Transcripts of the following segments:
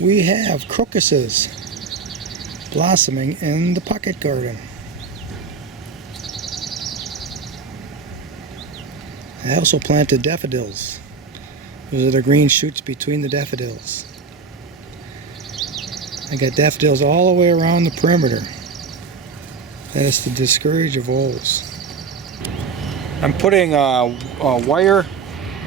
we have crocuses blossoming in the pocket garden. I also planted daffodils. Those are the green shoots between the daffodils. I got daffodils all the way around the perimeter. That is to discourage voles. I'm putting a wire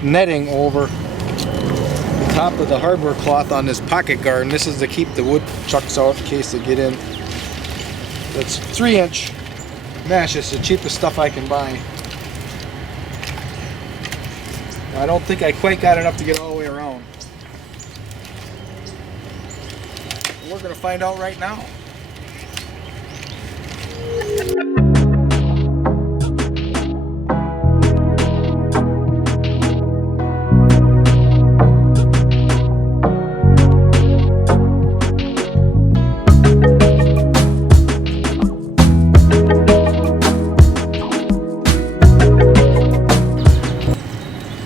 netting over the top of the hardware cloth on this pocket garden. This is to keep the woodchucks out in case they get in. That's 3-inch mesh. It's the cheapest stuff I can buy. I don't think I quite got enough to get all the way around. We're going to find out right now.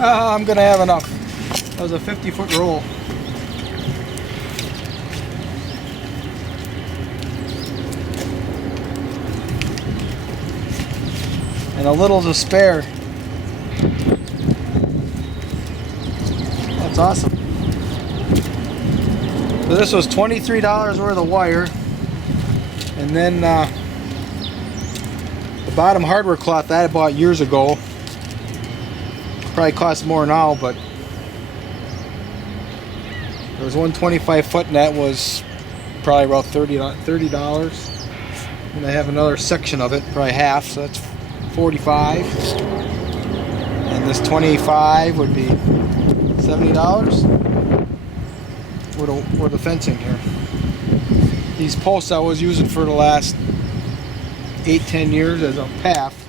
I'm gonna have enough. That was a 50-foot roll. And a little to spare. That's awesome. So this was $23 worth of wire. And then the bottom hardware cloth that I bought years ago. Probably costs more now, but there was one 25-foot and that was probably about $30. And I have another section of it, probably half, so that's $45. And this 25 would be $70 with the fencing here. These posts I was using for the last 8-10 years as a path.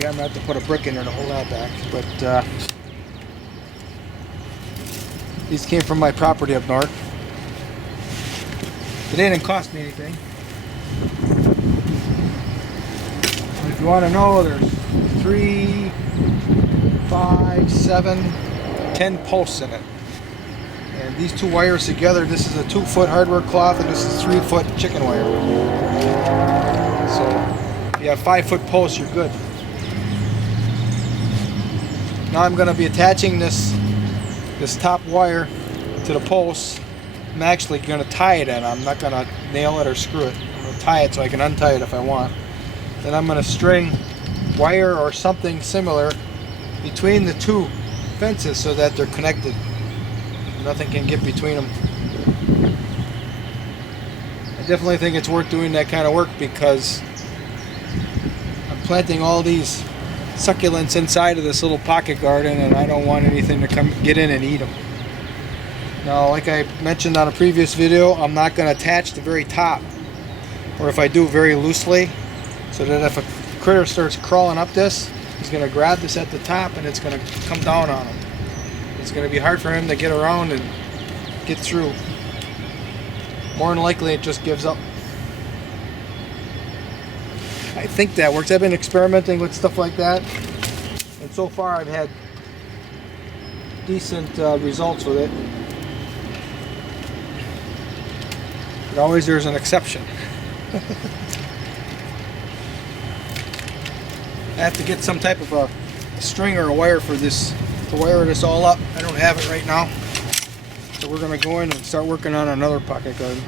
Yeah, I'm going to have to put a brick in there to hold that back, but these came from my property up north. They didn't cost me anything. And if you want to know, there's 3, 5, 7, 10 posts in it. And these two wires together, this is a 2-foot hardware cloth and this is 3-foot chicken wire. So if you have 5-foot posts, you're good. Now I'm going to be attaching this top wire to the post. I'm actually going to tie it in. I'm not going to nail it or screw it. I'm going to tie it so I can untie it if I want. Then I'm going to string wire or something similar between the two fences so that they're connected. Nothing can get between them. I definitely think it's worth doing that kind of work because I'm planting all these succulents inside of this little pocket garden and I don't want anything to come get in and eat them. Now, like I mentioned on a previous video, I'm not going to attach the very top, or if I do, very loosely, so that if a critter starts crawling up this, he's going to grab this at the top and it's going to come down on him. It's going to be hard for him to get around and get through. More than likely it just gives up. I think that works. I've been experimenting with stuff like that, and so far I've had decent results with it. But always there's an exception. I have to get some type of a string or a wire for this to wire this all up. I don't have it right now, so we're going to go in and start working on another pocket garden.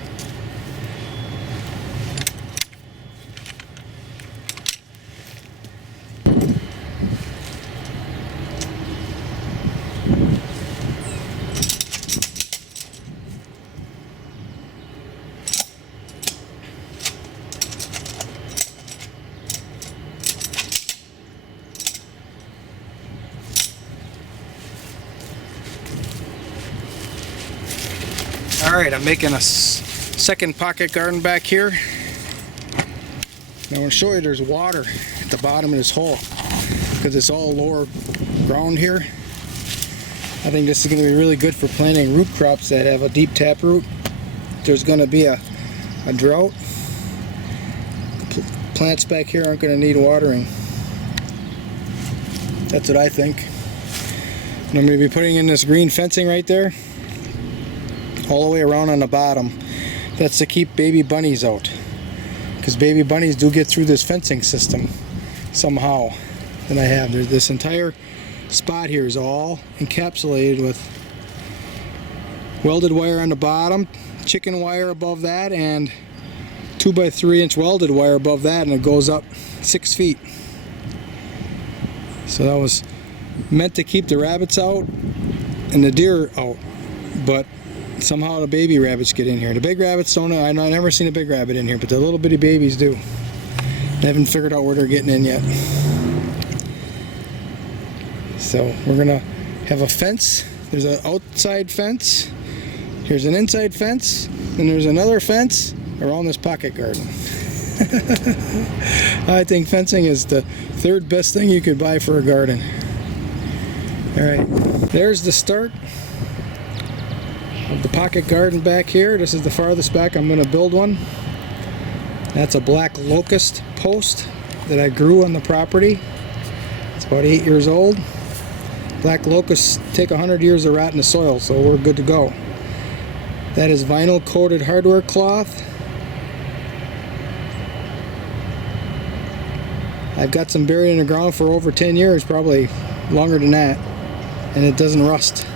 Alright, I'm making a second pocket garden back here. Now I want to show you there's water at the bottom of this hole because it's all lower ground here. I think this is going to be really good for planting root crops that have a deep taproot. There's going to be a drought. The plants back here aren't going to need watering. That's what I think. And I'm going to be putting in this green fencing right there, all the way around on the bottom. That's to keep baby bunnies out, because baby bunnies do get through this fencing system somehow that I have. There's this entire spot here is all encapsulated with welded wire on the bottom, chicken wire above that, and 2x3 inch welded wire above that, and it goes up 6 feet. So that was meant to keep the rabbits out and the deer out, but somehow the baby rabbits get in here. The big rabbits don't know. I've never seen a big rabbit in here, but the little bitty babies do. I haven't figured out where they're getting in yet. So we're gonna have a fence. There's an outside fence, here's an inside fence, and there's another fence around this pocket garden. I think fencing is the third best thing you could buy for a garden. Alright, there's the start of the pocket garden back here. This is the farthest back I'm going to build one. That's a black locust post that I grew on the property. It's about 8 years old. Black locusts take 100 years to rot in the soil, so we're good to go. That is vinyl coated hardware cloth. I've got some buried in the ground for over 10 years, probably longer than that, and it doesn't rust.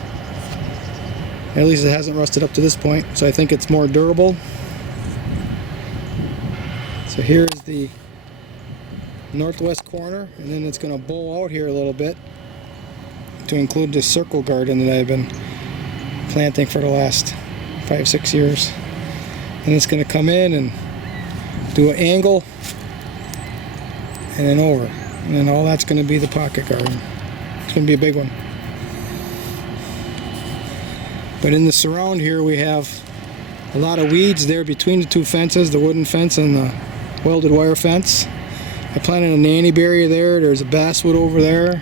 At least it hasn't rusted up to this point, so I think it's more durable. So here's the northwest corner, and then it's going to bow out here a little bit to include this circle garden that I've been planting for the last 5-6 years. And it's going to come in and do an angle and then over, and then all that's going to be the pocket garden. It's going to be a big one. But in the surround here we have a lot of weeds there between the two fences, the wooden fence and the welded wire fence. I planted a nannyberry there. There's a basswood over there.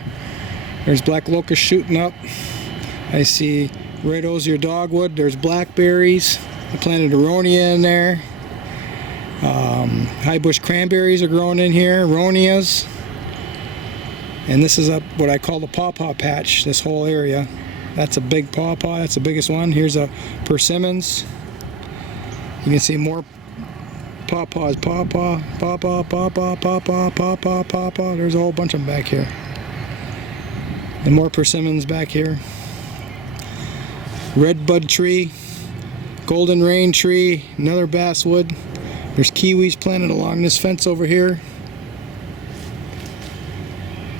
There's black locust shooting up. I see red osier dogwood. There's blackberries. I planted aronia in there. High bush cranberries are growing in here, ronias. And this is what I call the Pawpaw Patch, this whole area. That's a big pawpaw, that's the biggest one. Here's a persimmons. You can see more pawpaws, pawpaw, pawpaw, pawpaw, pawpaw, pawpaw, pawpaw. There's a whole bunch of them back here. And more persimmons back here. Red bud tree, golden rain tree, another basswood. There's kiwis planted along this fence over here.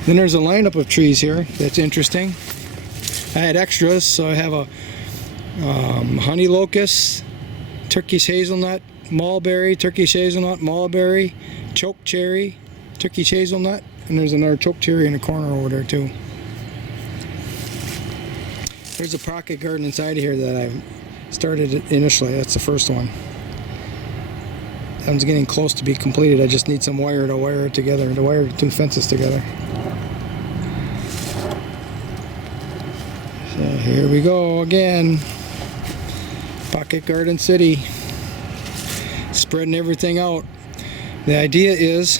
Then there's a lineup of trees here that's interesting. I had extras, so I have a honey locust, Turkish hazelnut, mulberry, Turkish hazelnut, mulberry, choke cherry, Turkish hazelnut, and there's another choke cherry in the corner over there too. There's a pocket garden inside of here that I started initially. That's the first one. That one's getting close to be completed. I just need some wire to wire it together, to wire the two fences together. So here we go again. Pocket Garden City. Spreading everything out. The idea is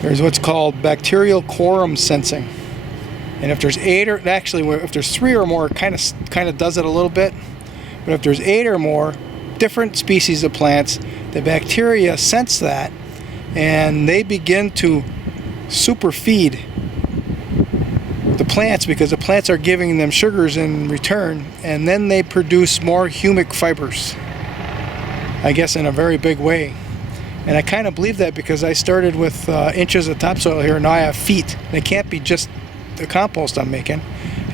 there's what's called bacterial quorum sensing. And if there's if there's 3 or more, it kind of does it a little bit. But if there's 8 or more different species of plants, the bacteria sense that, and they begin to superfeed the plants, because the plants are giving them sugars in return, and then they produce more humic fibers, I guess, in a very big way. And I kind of believe that because I started with inches of topsoil here, and now I have feet. And it can't be just the compost I'm making.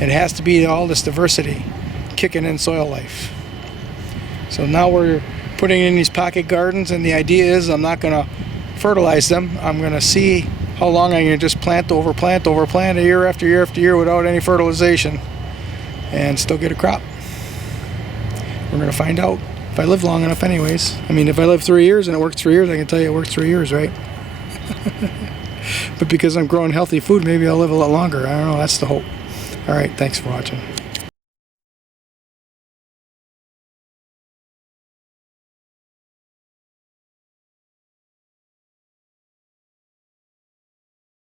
It has to be all this diversity kicking in soil life. So now we're putting in these pocket gardens, and the idea is I'm not going to fertilize them. I'm going to see how long I can just plant over plant over plant year after year after year without any fertilization and still get a crop. We're going to find out if I live long enough anyways. I mean, if I live 3 years and it works 3 years, I can tell you it worked 3 years, right? But because I'm growing healthy food, maybe I'll live a lot longer. I don't know. That's the hope. All right. Thanks for watching.